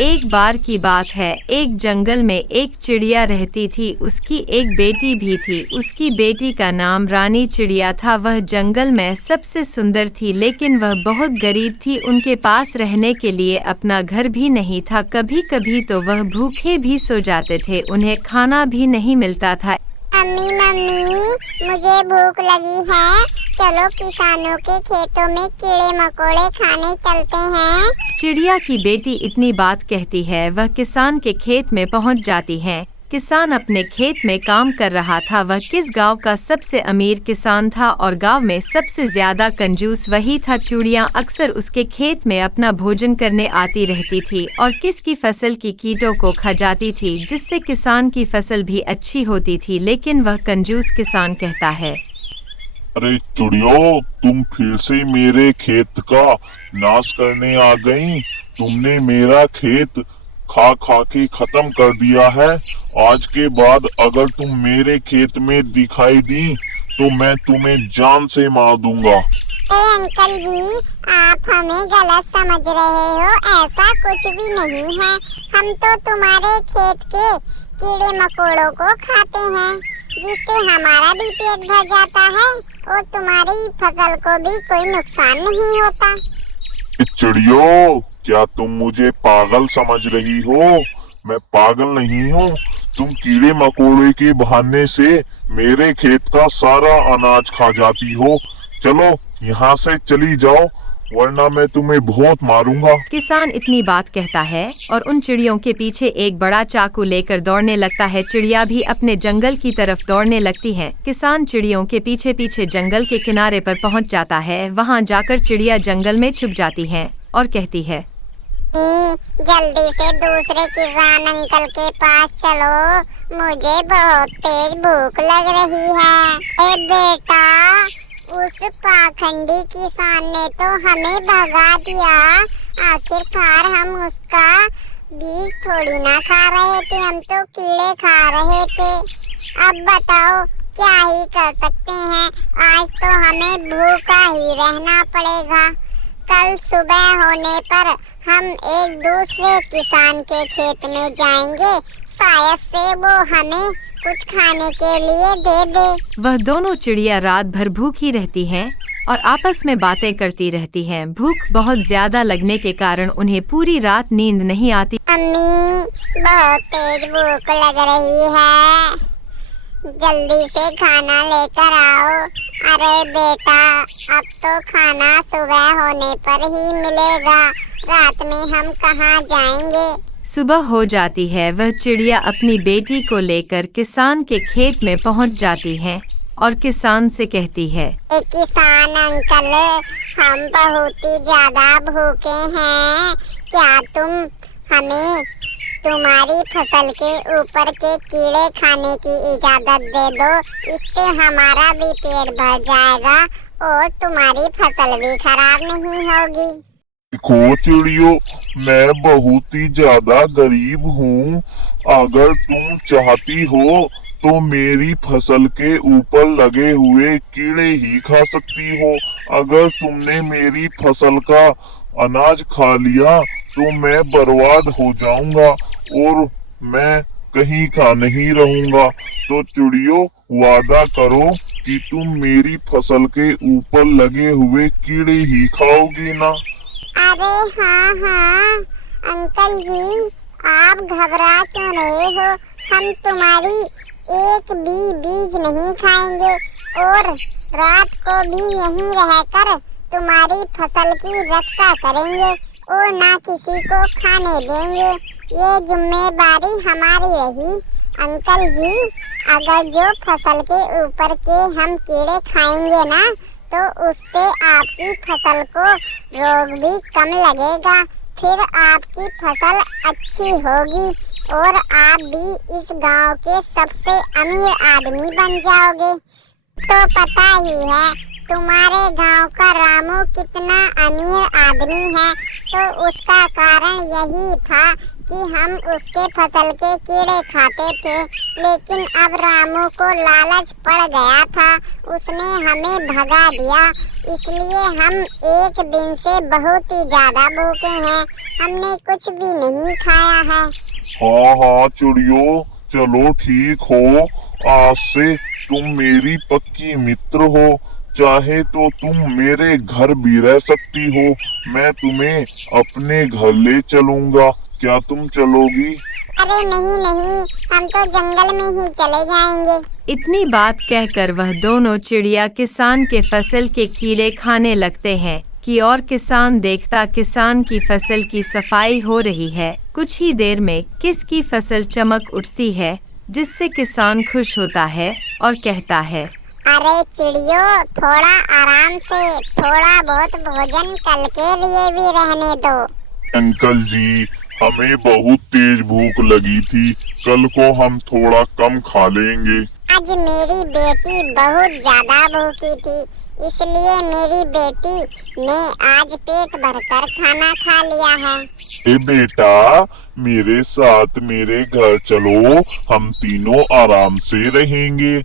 एक बार की बात है, एक जंगल में एक चिड़िया रहती थी। उसकी एक बेटी भी थी। उसकी बेटी का नाम रानी चिड़िया था। वह जंगल में सबसे सुंदर थी, लेकिन वह बहुत गरीब थी। उनके पास रहने के लिए अपना घर भी नहीं था। कभी कभी तो वह भूखे भी सो जाते थे। उन्हें खाना भी नहीं मिलता था। मम्मी मम्मी, मुझे भूख लगी है। चलो किसानों के खेतों में कीड़े मकोड़े खाने चलते हैं। चिड़िया की बेटी इतनी बात कहती है, वह किसान के खेत में पहुंच जाती है। किसान अपने खेत में काम कर रहा था। वह किस गांव का सबसे अमीर किसान था और गांव में सबसे ज्यादा कंजूस वही था। चिड़िया अक्सर उसके खेत में अपना भोजन करने आती रहती थी और किसकी फसल की कीटों को खा जाती थी, जिससे किसान की फसल भी अच्छी होती थी। लेकिन वह कंजूस किसान कहता है, अरे चिड़ियो, तुम फिर से मेरे खेत का नाश करने आ गई। तुमने मेरा खेत खा खा के खत्म कर दिया है। आज के बाद अगर तुम मेरे खेत में दिखाई दी तो मैं तुम्हें जान से मार दूंगा। अंकल जी, आप हमें गलत समझ रहे हो। ऐसा कुछ भी नहीं है। हम तो तुम्हारे खेत के कीड़े मकोड़ों को खाते हैं, जिससे हमारा भी पेट भर जाता है और तुम्हारी फसल को भी कोई नुकसान नहीं होता। चिड़ियो, क्या तुम मुझे पागल समझ रही हो? मैं पागल नहीं हूँ। तुम कीड़े मकोड़े के बहाने से मेरे खेत का सारा अनाज खा जाती हो। चलो यहाँ से चली जाओ, वरना मैं तुम्हें बहुत मारूंगा। किसान इतनी बात कहता है और उन चिड़ियों के पीछे एक बड़ा चाकू लेकर दौड़ने लगता है। चिड़िया भी अपने जंगल की तरफ दौड़ने लगती है। किसान चिड़ियों के पीछे पीछे जंगल के किनारे पर पहुंच जाता है। वहां जाकर चिड़िया जंगल में छुप जाती है और कहती है, जल्दी से दूसरे किसान अंकल के पास चलो, मुझे बहुत तेज भूख लग रही है। ए बेटा, उस पाखंडी किसान ने तो हमें भगा दिया। आखिरकार हम उसका बीज थोड़ी ना खा रहे थे, हम तो कीड़े खा रहे थे। अब बताओ क्या ही कर सकते हैं। आज तो हमें भूखा ही रहना पड़ेगा। कल सुबह होने पर हम एक दूसरे किसान के खेत में जाएंगे, शायद से वो हमें कुछ खाने के लिए दे दे। वह दोनों चिड़िया रात भर भूखी रहती हैं और आपस में बातें करती रहती हैं। भूख बहुत ज्यादा लगने के कारण उन्हें पूरी रात नींद नहीं आती। अम्मी, बहुत तेज भूख लग रही है, जल्दी से खाना लेकर आओ। अरे बेटा, अब तो खाना सुबह होने पर ही मिलेगा, रात में हम कहाँ जाएंगे। सुबह हो जाती है। वह चिड़िया अपनी बेटी को लेकर किसान के खेत में पहुंच जाती है और किसान से कहती है, किसान अंकल, हम बहुत ही ज्यादा भूखे हैं। क्या तुम हमें तुम्हारी फसल के ऊपर के कीड़े खाने की इजाजत दे दो। इससे हमारा भी पेट भर जाएगा और तुम्हारी फसल भी खराब नहीं होगी। देखो चिड़ियो, मैं बहुत ही ज्यादा गरीब हूँ। अगर तुम चाहती हो तो मेरी फसल के ऊपर लगे हुए कीड़े ही खा सकती हो। अगर तुमने मेरी फसल का अनाज खा लिया तो मैं बर्बाद हो जाऊंगा और मैं कहीं का नहीं रहूंगा। तो चिड़ियो, वादा करो कि तुम मेरी फसल के ऊपर लगे हुए कीड़े ही खाओगी ना? अरे हाँ हाँ अंकल जी, आप घबरा क्यों रहे हो? हम तुम्हारी एक भी बीज नहीं खाएंगे और रात को भी यहीं रहकर तुम्हारी फसल की रक्षा करेंगे और ना किसी को खाने देंगे। ये जिम्मेदारी हमारी रही। अंकल जी, अगर जो फसल के ऊपर के हम कीड़े खाएंगे ना, तो उससे आपकी फसल को रोग भी कम लगेगा। फिर आपकी फसल अच्छी होगी और आप भी इस गांव के सबसे अमीर आदमी बन जाओगे। तो पता ही है, तुम्हारे गांव का रामू कितना अमीर आदमी है, तो उसका कारण यही था कि हम उसके फसल के कीड़े खाते थे। लेकिन अब रामू को लालच पड़ गया था, उसने हमें भगा दिया, इसलिए हम एक दिन से बहुत ही ज्यादा भूखे हैं, हमने कुछ भी नहीं खाया है। हाँ चिड़ियों, चलो ठीक हो, आज से तुम मेरी पक्की मित्र हो। चाहे तो तुम मेरे घर भी रह सकती हो, मैं तुम्हें अपने घर ले चलूंगा, क्या तुम चलोगी? अरे नहीं नहीं, हम तो जंगल में ही चले जाएंगे। इतनी बात कहकर वह दोनों चिड़िया किसान के फसल के कीड़े खाने लगते हैं कि और किसान देखता किसान की फसल की सफाई हो रही है। कुछ ही देर में किसकी फसल चमक उठती है, जिससे किसान खुश होता है और कहता है, अरे चिड़ियों, थोड़ा आराम से, थोड़ा बहुत भोजन कल के लिए भी रहने दो। अंकल जी, हमें बहुत तेज भूख लगी थी, कल को हम थोड़ा कम खा लेंगे। आज मेरी बेटी बहुत ज्यादा भूखी थी, इसलिए मेरी बेटी ने आज पेट भरकर खाना खा लिया है। ए बेटा, मेरे साथ मेरे घर चलो, हम तीनों आराम से रहेंगे।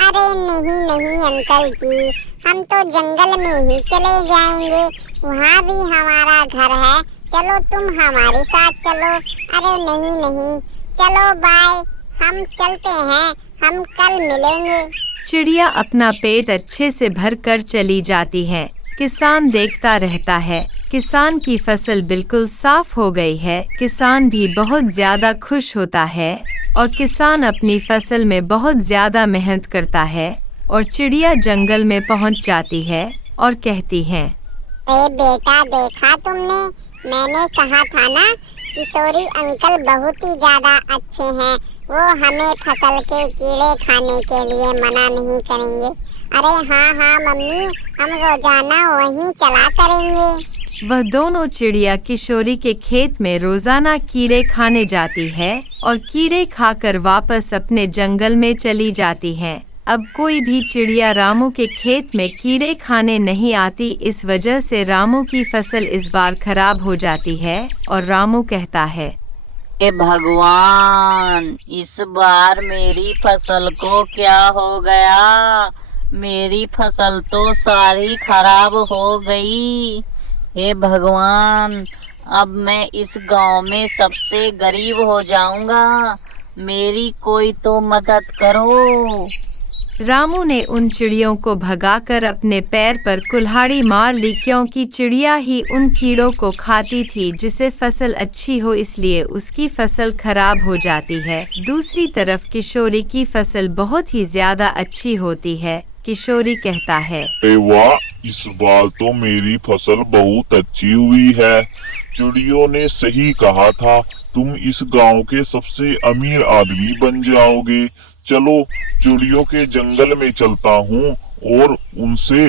अरे नहीं नहीं अंकल जी, हम तो जंगल में ही चले जाएंगे, वहाँ भी हमारा घर है, चलो तुम हमारे साथ चलो। अरे नहीं नहीं, चलो बाय, हम चलते हैं, हम कल मिलेंगे। चिड़िया अपना पेट अच्छे से भरकर चली जाती है। किसान देखता रहता है। किसान की फसल बिल्कुल साफ हो गई है। किसान भी बहुत ज्यादा खुश होता है और किसान अपनी फसल में बहुत ज्यादा मेहनत करता है और चिड़िया जंगल में पहुंच जाती है और कहती है, ए बेटा, देखा तुमने, मैंने कहा था ना, किशोरी अंकल बहुत ही ज्यादा अच्छे हैं, वो हमें फसल के कीड़े खाने के लिए मना नहीं करेंगे। अरे हाँ हाँ मम्मी, हम रोजाना वहीं चला करेंगे। वह दोनों चिड़िया किशोरी के खेत में रोजाना कीड़े खाने जाती है और कीड़े खाकर वापस अपने जंगल में चली जाती हैं। अब कोई भी चिड़िया रामू के खेत में कीड़े खाने नहीं आती। इस वजह से रामू की फसल इस बार खराब हो जाती है और रामू कहता है, हे भगवान, इस बार मेरी फसल को क्या हो गया? मेरी फसल तो सारी खराब हो गई। हे भगवान, अब मैं इस गांव में सबसे गरीब हो जाऊंगा, मेरी कोई तो मदद करो। रामू ने उन चिड़ियों को भगाकर अपने पैर पर कुल्हाड़ी मार ली, क्योंकि चिड़िया ही उन कीड़ों को खाती थी जिससे फसल अच्छी हो, इसलिए उसकी फसल खराब हो जाती है। दूसरी तरफ किशोरी की फसल बहुत ही ज्यादा अच्छी होती है। किशोरी कहता है, अरे वाह, इस बार तो मेरी फसल बहुत अच्छी हुई है। चिड़ियों ने सही कहा था, तुम इस गांव के सबसे अमीर आदमी बन जाओगे। चलो चिड़ियों के जंगल में चलता हूँ और उनसे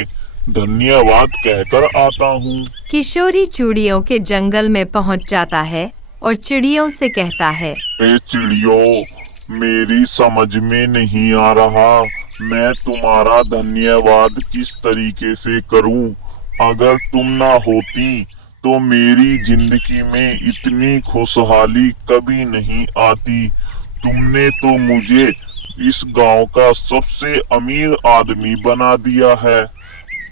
धन्यवाद कहकर आता हूँ। किशोरी चिड़ियों के जंगल में पहुँच जाता है और चिड़ियों से कहता है, ए चिड़ियों, मेरी समझ में नहीं आ रहा, मैं तुम्हारा धन्यवाद किस तरीके से करूं। अगर तुम ना होती तो मेरी जिंदगी में इतनी खुशहाली कभी नहीं आती। तुमने तो मुझे इस गांव का सबसे अमीर आदमी बना दिया है।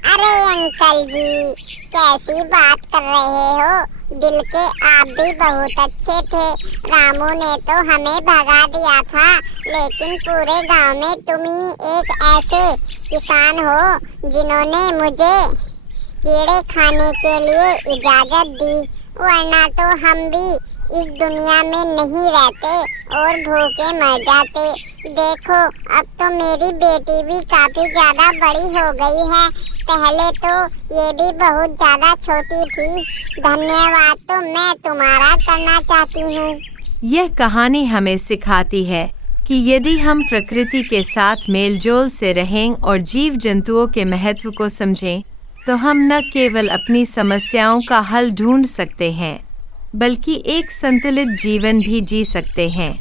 अरे अंकल जी, कैसी बात कर रहे हो? दिल के आप भी बहुत अच्छे थे। रामू ने तो हमें भगा दिया था, लेकिन पूरे गांव में तुम ही एक ऐसे किसान हो जिन्होंने मुझे कीड़े खाने के लिए इजाजत दी, वरना तो हम भी इस दुनिया में नहीं रहते और भूखे मर जाते। देखो, अब तो मेरी बेटी भी काफी ज्यादा बड़ी हो गई है, पहले तो ये भी बहुत ज्यादा छोटी थी। धन्यवाद तो मैं तुम्हारा करना चाहती हूँ। यह कहानी हमें सिखाती है कि यदि हम प्रकृति के साथ मेलजोल से रहें और जीव जंतुओं के महत्व को समझें, तो हम न केवल अपनी समस्याओं का हल ढूंढ सकते हैं, बल्कि एक संतुलित जीवन भी जी सकते हैं।